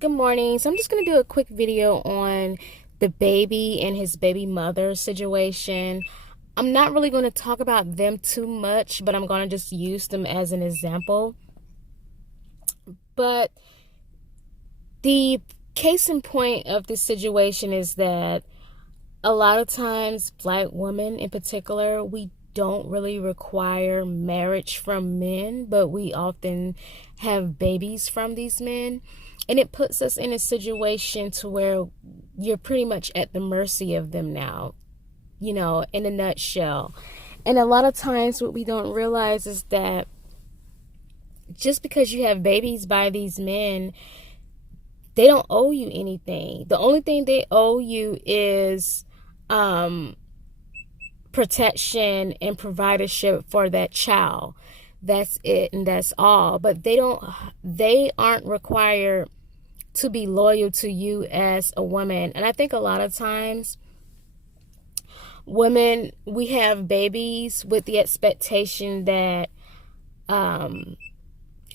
Good morning. So I'm just going to do a quick video on the baby and his baby mother situation. I'm not really going to talk about them too much, but I'm going to just use them as an example. But the case in point of this situation is that a lot of times, Black women in particular, we don't really require marriage from men, but we often have babies from these men. And it puts us in a situation to where you're pretty much at the mercy of them now, in a nutshell. And a lot of times what we don't realize is that just because you have babies by these men, they don't owe you anything. The only thing they owe you is protection and providership for that child. That's it, and that's all. But they aren't required to be loyal to you as a woman. And I think a lot of times women, we have babies with the expectation that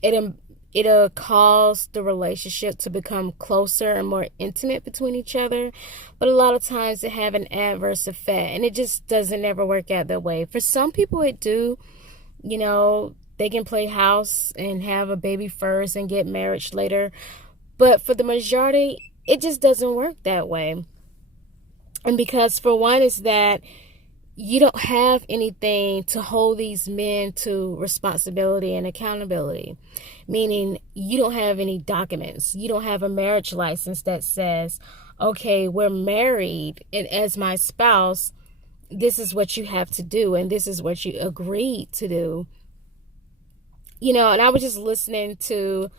it'll cause the relationship to become closer and more intimate between each other. But a lot of times it have an adverse effect, and it just doesn't ever work out that way. For some people it do. They can play house and have a baby first and get married later. But for the majority, it just doesn't work that way. And because, for one, is that you don't have anything to hold these men to responsibility and accountability. Meaning, you don't have any documents. You don't have a marriage license that says, okay, we're married, and as my spouse, this is what you have to do, and this is what you agreed to do. And I was just listening to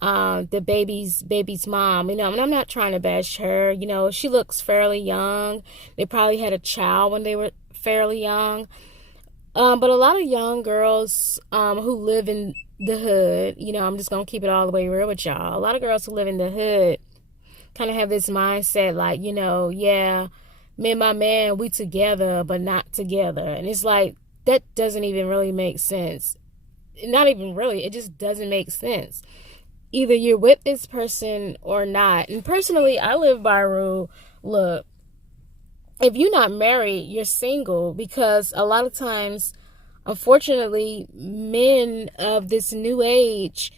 the baby's mom, and I'm not trying to bash her. She looks fairly young. They probably had a child when they were fairly young. But a lot of young girls who live in the hood, I'm just going to keep it all the way real with y'all. A lot of girls who live in the hood kind of have this mindset like, yeah, me and my man, we together, but not together. And it's like, that doesn't even really make sense. Not even really. It just doesn't make sense. Either you're with this person or not. And personally, I live by a rule. Look, if you're not married, you're single, because a lot of times, unfortunately, men of this new age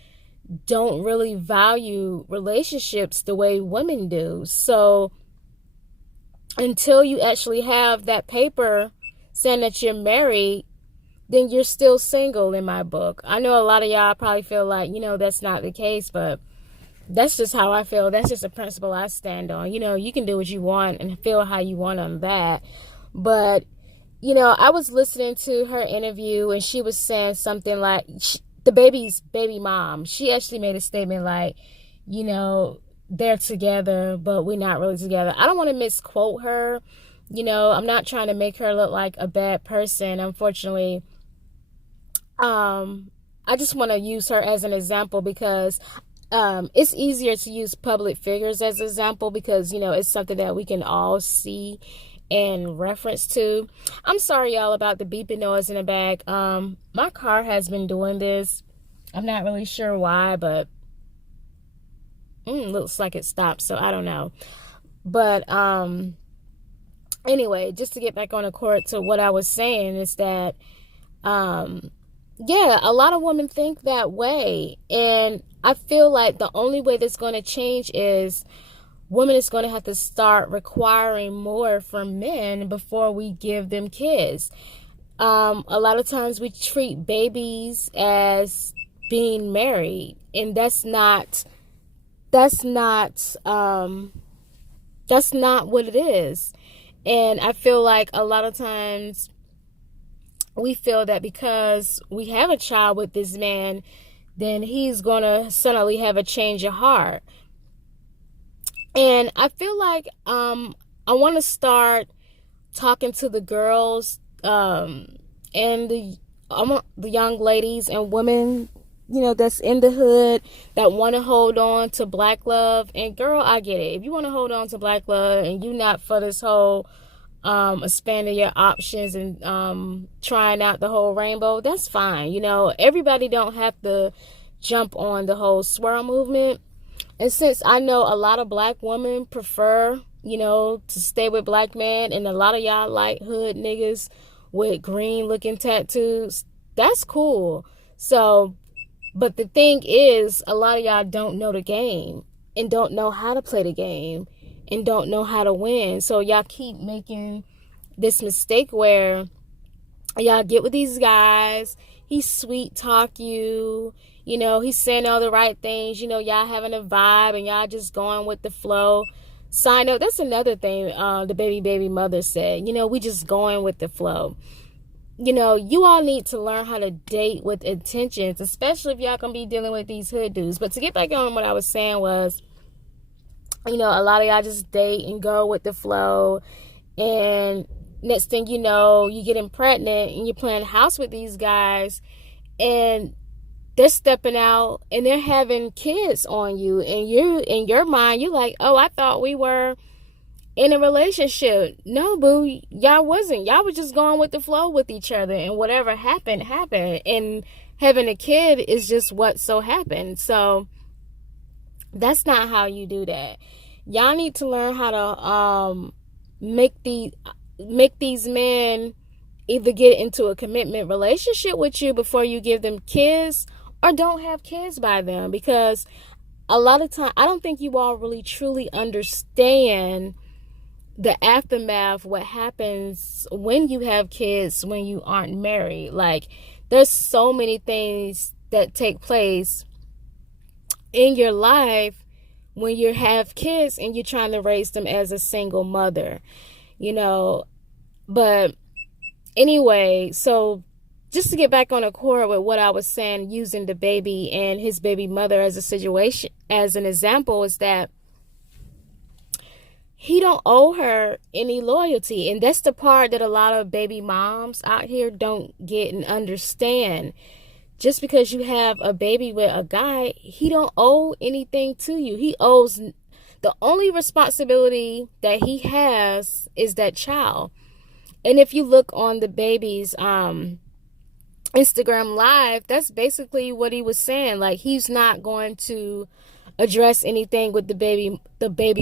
don't really value relationships the way women do. So until you actually have that paper saying that you're married, then you're still single in my book. I know a lot of y'all probably feel like, that's not the case, but that's just how I feel. That's just a principle I stand on. You can do what you want and feel how you want on that. But, I was listening to her interview, and she was saying something like, the baby's baby mom, she actually made a statement like, they're together, but we're not really together. I don't want to misquote her. I'm not trying to make her look like a bad person. Unfortunately, I just want to use her as an example because it's easier to use public figures as an example because, it's something that we can all see and reference to. I'm sorry, y'all, about the beeping noise in the back. My car has been doing this. I'm not really sure why, but looks like it stopped, so I don't know. But anyway, just to get back on the court to what I was saying is that yeah, a lot of women think that way. And I feel like the only way that's going to change is women is going to have to start requiring more from men before we give them kids. A lot of times we treat babies as being married, and that's not what it is. And I feel like a lot of times we feel that because we have a child with this man, then he's going to suddenly have a change of heart. And I feel like I want to start talking to the girls and the young ladies and women, that's in the hood that want to hold on to Black love. And girl, I get it. If you want to hold on to Black love and you're not for this whole expanding your options and trying out the whole rainbow, that's fine. Everybody don't have to jump on the whole swirl movement. And since I know a lot of black women prefer, to stay with black men, and a lot of y'all like hood niggas with green looking tattoos, that's cool. So, but the thing is, a lot of y'all don't know the game and don't know how to play the game and don't know how to win. So y'all keep making this mistake where y'all get with these guys. He sweet talk you. He's saying all the right things. Y'all having a vibe and y'all just going with the flow. Side note, that's another thing the baby mother said. We just going with the flow. You all need to learn how to date with intentions, especially if y'all gonna be dealing with these hood dudes. But to get back on what I was saying was, a lot of y'all just date and go with the flow. And next thing you know, you getting pregnant and you're playing house with these guys, and they're stepping out and they're having kids on you, and you, in your mind, you're like, oh, I thought we were in a relationship. No, boo, y'all wasn't. Y'all was just going with the flow with each other, and whatever happened, and having a kid is just what so happened. So that's not how you do that. Y'all need to learn how to make these men either get into a commitment relationship with you before you give them kids, or don't have kids by them. Because a lot of time, I don't think you all really truly understand the aftermath, what happens when you have kids when you aren't married. Like, there's so many things that take place in your life when you have kids and you're trying to raise them as a single mother, but anyway, so just to get back on accord with what I was saying, using the baby and his baby mother as a situation, as an example, is that he don't owe her any loyalty. And that's the part that a lot of baby moms out here don't get and understand. Just because you have a baby with a guy, he don't owe anything to you. He owes, the only responsibility that he has is that child. And if you look on the baby's Instagram live, that's basically what he was saying. Like, he's not going to address anything with the baby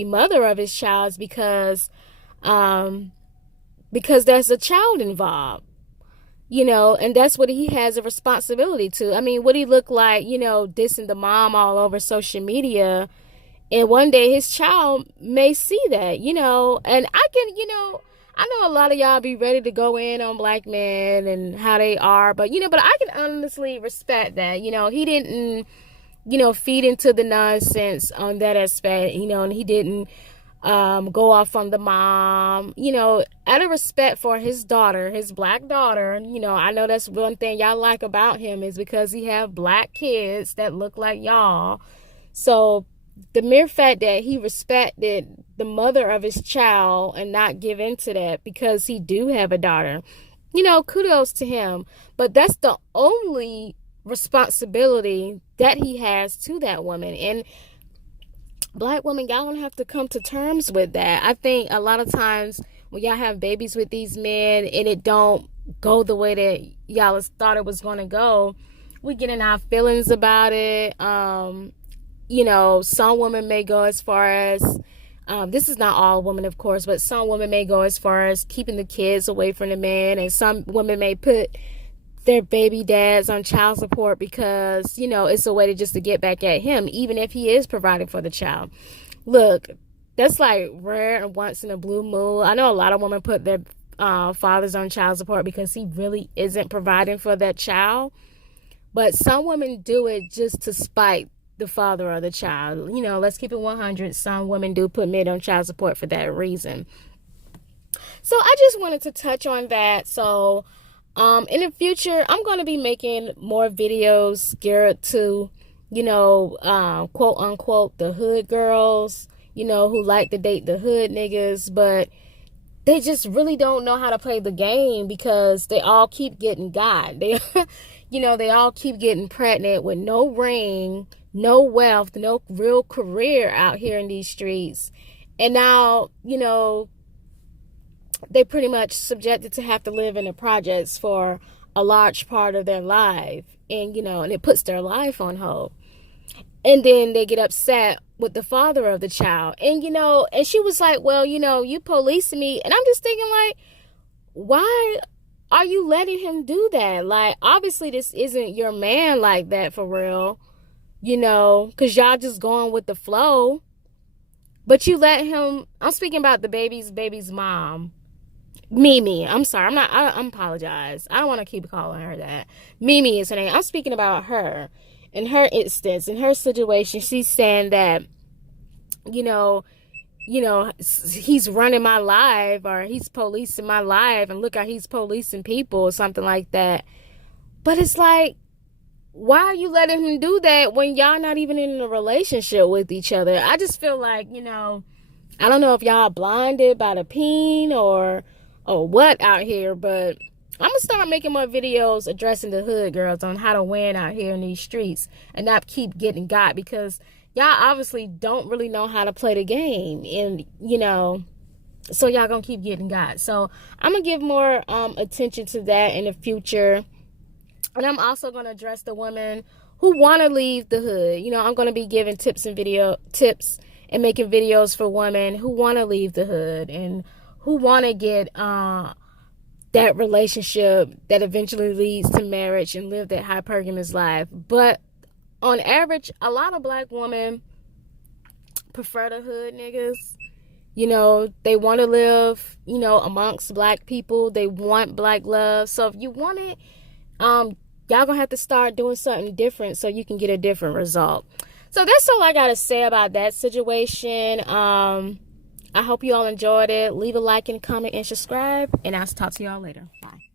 mother of his child because there's a child involved, and that's what he has a responsibility to. I mean, what he look like, dissing the mom all over social media, and one day his child may see that, and I know a lot of y'all be ready to go in on black men and how they are, but I can honestly respect that. He didn't, feed into the nonsense on that aspect, and he didn't go off on the mom, out of respect for his daughter, his black daughter. I know that's one thing y'all like about him, is because he have black kids that look like y'all. So the mere fact that he respected the mother of his child and not give into that because he do have a daughter, kudos to him. But that's the only responsibility that he has to that woman. And black women, y'all don't have to come to terms with that. I think a lot of times when y'all have babies with these men and it don't go the way that y'all thought it was going to go, we get in our feelings about it. Some women may go as far as, this is not all women, of course, but some women may go as far as keeping the kids away from the man. And some women may put their baby dads on child support because, it's a way to get back at him, even if he is providing for the child. Look, that's like rare and once in a blue moon. I know a lot of women put their fathers on child support because he really isn't providing for that child. But some women do it just to spite the father of the child. Let's keep it 100. Some women do put men on child support for that reason. So I just wanted to touch on that. So in the future, I'm going to be making more videos geared to, quote unquote, the hood girls, who like to date the hood niggas, but they just really don't know how to play the game because they all keep getting got. They, they all keep getting pregnant with no ring, no wealth, no real career out here in these streets. And now, they pretty much subjected to have to live in the projects for a large part of their life. And, and it puts their life on hold. And then they get upset with the father of the child. And, and she was like, well, you policing me. And I'm just thinking, like, why are you letting him do that? Like, obviously this isn't your man like that for real, because y'all just going with the flow. But you let him, I'm speaking about the baby's mom. Mimi, I'm sorry, I apologize. I don't want to keep calling her that. Mimi is her name. I'm speaking about her. In her instance, in her situation, she's saying that, he's running my life, or he's policing my life, and look how he's policing people, or something like that. But it's like, why are you letting him do that when y'all not even in a relationship with each other? I just feel like, I don't know if y'all blinded by the peen or what out here, but I'm gonna start making more videos addressing the hood girls on how to win out here in these streets and not keep getting got, because y'all obviously don't really know how to play the game, and so y'all gonna keep getting got. So I'm gonna give more attention to that in the future. And I'm also gonna address the women who want to leave the hood. I'm gonna be giving tips and making videos for women who want to leave the hood and who want to get that relationship that eventually leads to marriage and live that hypergamous life. But on average, a lot of black women prefer the hood niggas. They want to live, amongst black people. They want black love. So if you want it, y'all gonna have to start doing something different so you can get a different result. So that's all I gotta say about that situation. I hope you all enjoyed it. Leave a like and comment and subscribe, and I'll talk to y'all later. Bye.